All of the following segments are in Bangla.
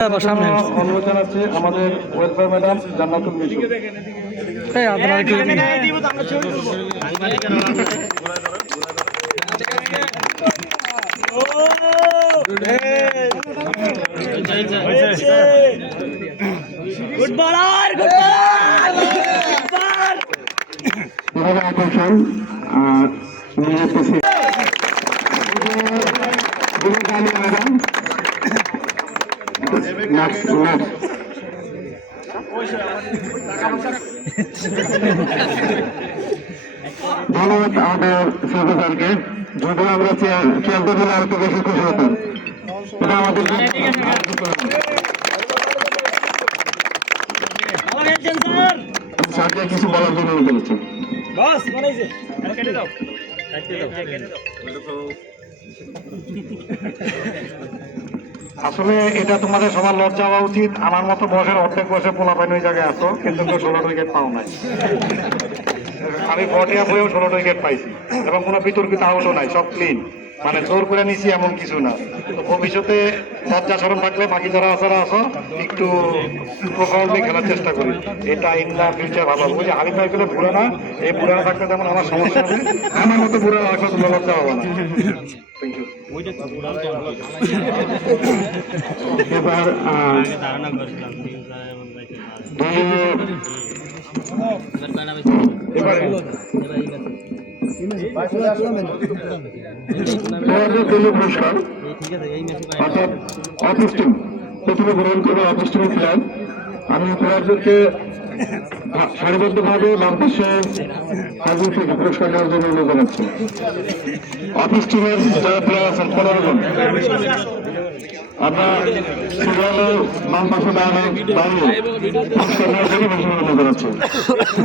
অনুরোধ জানাচ্ছি আমাদের ওয়েলফেয়ার ম্যাডাম জান্নাতুল মিশু। আকর্ষণ ধন্যবাদ আমাদের সরকারকে। যদি আমরা খেলতে দিলে আর একটু বেশি খুশি হতাম। এটা আমাদের স্যারকে কিছু বলার জন্য বলেছেন। আসলে এটা তোমাদের সবার লজ্জা হওয়া উচিত। আমার মতো বয়সের অর্ধেক বয়সে পোলাপাইন ওই জায়গায় আসো, কিন্তু কেউ 16 উইকেট পাও নাই। আমি 40 বইও 16 উইকেট পাইছি এবং কোনো বিতর্কিত আউটও নাই, সব ক্লিন। মানে জোর করে নিছি এমন কিছু না। তো ভবিষ্যতে লজ্জা সরম থাকলে বাকি যারা আসারা আসো একটু প্রপারলি খেলার চেষ্টা করি। এটা ইন দ্য ফিউচার ভালো হবে। যে হারিফ ভাই পেলে বুড়া না, এই বুড়া থাকলে যেমন আমার সমস্যা হবে, আমার মতো বুড়া আসলে তোমার লজ্জা হবে না। Thank you. এবার পুরস্কার অফিস্টিম প্রথমে গ্রহণ করবে অফিস্টিমের প্লেয়ার। আমি প্লেয়ারদেরকে সারিবদ্ধভাবে বাম পাশে হাজির থেকে পুরস্কার দেওয়ার জন্য অনুরোধ জানাচ্ছি। অফিস্টিমের যারা প্লেয়ার আছেন 15 জন, আমরা সিরিয়ালে বাম পাশে দাঁড়িয়ে পুরস্কার নেওয়ার জন্য বেশি অনুরোধ জানাচ্ছি।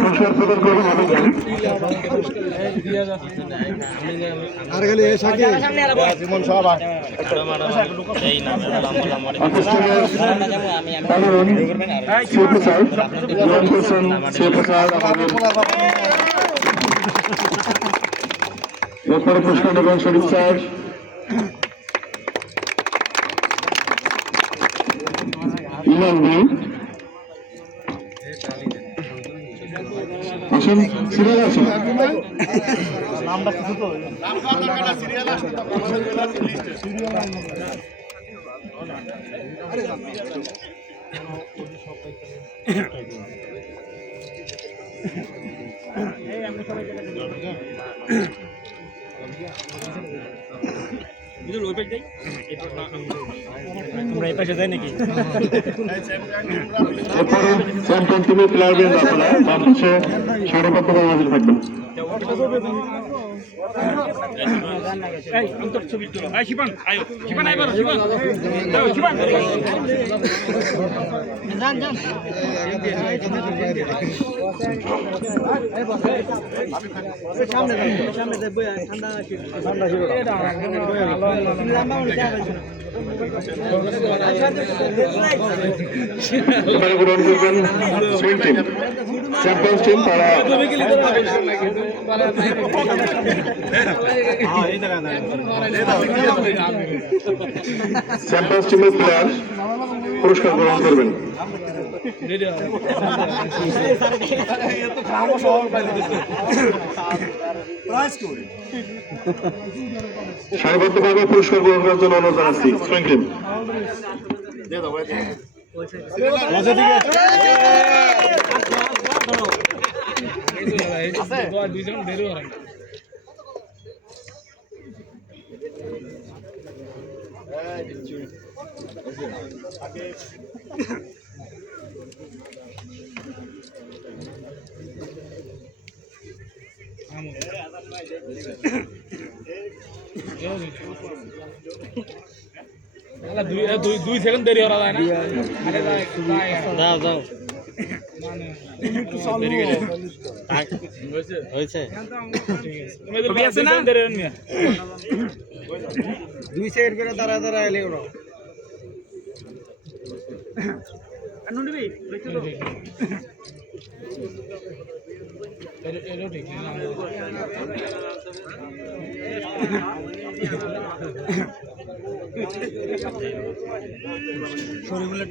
পুরস্কার প্রদান করবেন আমি জানি। এরপরে পুরস্কার নেবেন শরীফ স্যার। ইমান ভাই আসেন, সিরিয়াল আসেন। চ্যাম্পিয়ন টিমের প্লেয়ারদের আপনারা বাংলাদেশে সারিবদ্ধভাবে হাজির থাকবেন। এবারে গ্রহণ করবেন সুইং টিম, চ্যাম্পিয়ন্স টিম। তারা চ্যাম্পিয়ন্স টিমের প্লেয়ার পুরস্কার গ্রহণ করবেন। সারিবদ্ধভাবে পুরস্কার গ্রহণ করার জন্য অনুরোধ জানাচ্ছি সুইং টিম। দুই সেকেন্ড দেরি করা যায় না। দাও দাও হয়েছে 2 সেকেন্ড করে দাঁড়া দাঁড়া এলে ওরা শরীফুলের